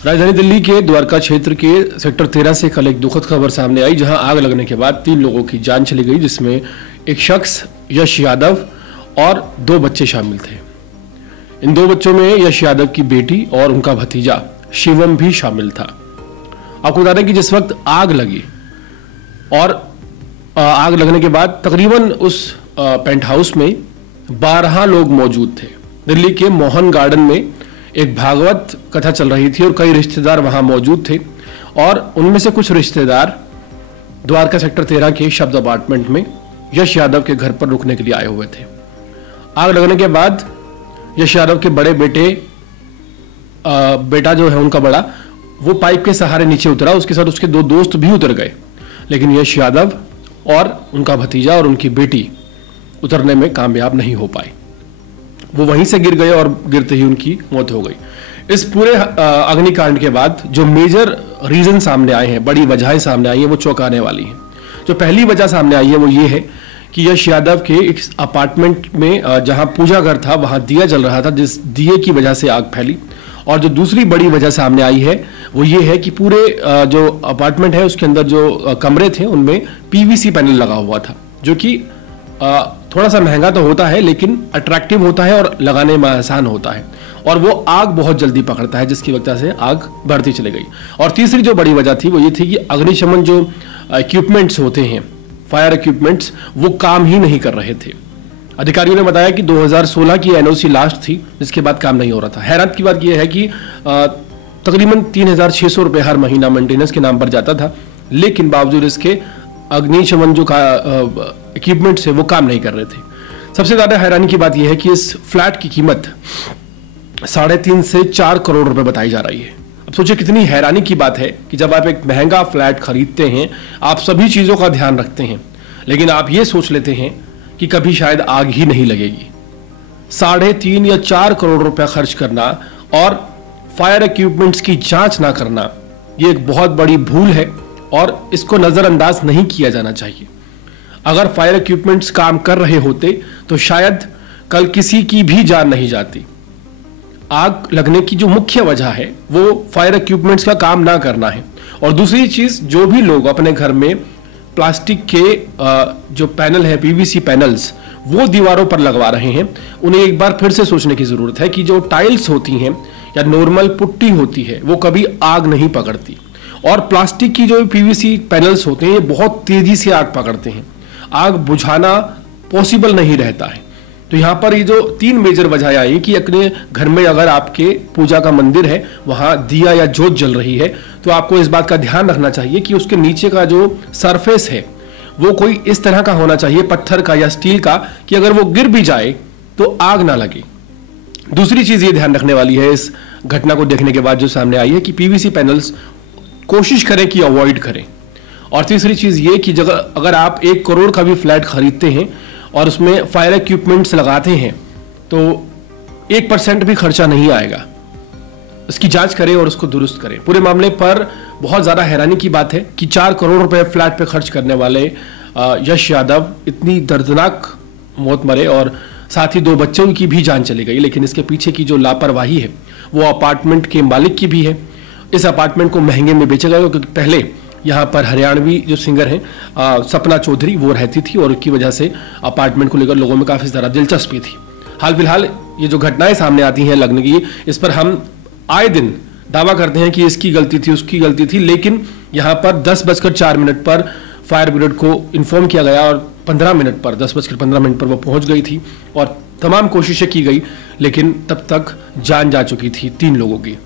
राजधानी दिल्ली के द्वारका क्षेत्र के सेक्टर 13 से कल एक दुखद खबर सामने आई, जहां आग लगने के बाद 3 लोगों की जान चली गई, जिसमें एक शख्स यश यादव और 2 बच्चे शामिल थे। इन 2 बच्चों में यश यादव की बेटी और उनका भतीजा शिवम भी शामिल था। आपको बता दें कि जिस वक्त आग लगी और आग लगने के बाद तकरीबन उस पेंट हाउस में 12 लोग मौजूद थे। दिल्ली के मोहन गार्डन में एक भागवत कथा चल रही थी और कई रिश्तेदार वहां मौजूद थे, और उनमें से कुछ रिश्तेदार द्वारका सेक्टर 13 के शब्द अपार्टमेंट में यश यादव के घर पर रुकने के लिए आए हुए थे। आग लगने के बाद यश यादव के बड़े बेटा जो है उनका बड़ा, वो पाइप के सहारे नीचे उतरा, उसके साथ उसके 2 दोस्त भी उतर गए, लेकिन यश यादव और उनका भतीजा और उनकी बेटी उतरने में कामयाब नहीं हो पाए। वो वहीं से गिर गए और गिरते ही उनकी मौत हो गई। इस पूरे अग्निकांड के बाद जो मेजर रीजन सामने आए हैं, बड़ी वजहें सामने आई हैं, वो चौंकाने वाली हैं। जो पहली वजह सामने आई है वो ये है कि यश यादव के एक अपार्टमेंट में जहां पूजा घर था वहां दिया जल रहा था, जिस दिए की वजह से आग फैली। और जो दूसरी बड़ी वजह सामने आई है वो ये है कि पूरे जो अपार्टमेंट है उसके अंदर जो कमरे थे उनमें पीवीसी पैनल लगा हुआ था, जो कि थोड़ा सा महंगा तो होता है लेकिन अट्रैक्टिव होता है और लगाने में आसान होता है, और वो आग बहुत जल्दी पकड़ता है, जिसकी वजह से आग बढ़ती चली गई। और तीसरी जो बड़ी वजह थी वो ये थी कि अग्निशमन जो इक्विपमेंट्स होते हैं, फायर इक्विपमेंट्स, वो काम ही नहीं कर रहे थे। अधिकारियों ने बताया कि 2016 की एनओसी लास्ट थी, जिसके बाद काम नहीं हो रहा था। हैरत की बात यह है कि तकरीबन 3600 रुपये हर महीना मेंटेनेंस के नाम पर जाता था, लेकिन बावजूद इसके अग्निशमन जो इक्विपमेंट्स है वो काम नहीं कर रहे थे। सबसे ज्यादा हैरानी की बात यह है कि इस फ्लैट की कीमत 3.5 से 4 करोड़ रुपए बताई जा रही है। अब सोचिए कितनी हैरानी की बात है कि जब आप एक महंगा फ्लैट खरीदते हैं, आप सभी चीजों का ध्यान रखते हैं, लेकिन आप ये सोच लेते हैं कि कभी शायद आग ही नहीं लगेगी। 3.5 या 4 करोड़ रुपया खर्च करना और फायर इक्विपमेंट्स की जांच ना करना, ये एक बहुत बड़ी भूल है और इसको नजरअंदाज नहीं किया जाना चाहिए। अगर फायर इक्विपमेंट्स काम कर रहे होते तो शायद कल किसी की भी जान नहीं जाती। आग लगने की जो मुख्य वजह है वो फायर इक्विपमेंट्स का काम ना करना है। और दूसरी चीज, जो भी लोग अपने घर में प्लास्टिक के जो पैनल है, पीवीसी पैनल्स, वो दीवारों पर लगवा रहे हैं, उन्हें एक बार फिर से सोचने की जरूरत है कि जो टाइल्स होती हैं या नॉर्मल पुट्टी होती है वो कभी आग नहीं पकड़ती, और प्लास्टिक की जो पीवीसी पैनल्स होते हैं ये बहुत तेजी से आग पकड़ते हैं। आग बुझाना पॉसिबल नहीं रहता है। तो यहाँ पर ये जो 3 मेजर वजह आई कि अपने घर में अगर आपके पूजा का मंदिर है, वहां दिया या जोत जल रही है, तो आपको इस बात का ध्यान रखना चाहिए कि उसके नीचे का जो सरफेस है वो कोई इस तरह का होना चाहिए, पत्थर का या स्टील का, कि अगर वो गिर भी जाए तो आग ना लगे। दूसरी चीज ये ध्यान रखने वाली है इस घटना को देखने के बाद जो सामने आई है कि पीवीसी पैनल्स कोशिश करें कि अवॉइड करें। और तीसरी चीज ये कि अगर आप 1 करोड़ का भी फ्लैट खरीदते हैं और उसमें फायर इक्विपमेंट्स लगाते हैं तो 1% भी खर्चा नहीं आएगा। इसकी जांच करें और उसको दुरुस्त करें। पूरे मामले पर बहुत ज्यादा हैरानी की बात है कि 4 करोड़ रुपए फ्लैट पे खर्च करने वाले यश यादव इतनी दर्दनाक मौत मरे, और साथ ही 2 बच्चों की भी जान चली गई। लेकिन इसके पीछे की जो लापरवाही है वो अपार्टमेंट के मालिक की भी है। इस अपार्टमेंट को महंगे में बेचा गया क्योंकि पहले यहाँ पर हरियाणवी जो सिंगर हैं सपना चौधरी, वो रहती थी, और उसकी वजह से अपार्टमेंट को लेकर लोगों में काफी ज्यादा दिलचस्पी थी। हाल फिलहाल ये जो घटनाएं सामने आती हैं लगने की, इस पर हम आए दिन दावा करते हैं कि इसकी गलती थी, उसकी गलती थी, लेकिन यहाँ पर 10:04 पर फायर ब्रिगेड को इन्फॉर्म किया गया और 15 मिनट पर 10:15 पर वो पहुंच गई थी और तमाम कोशिशें की गई, लेकिन तब तक जान जा चुकी थी 3 लोगों की।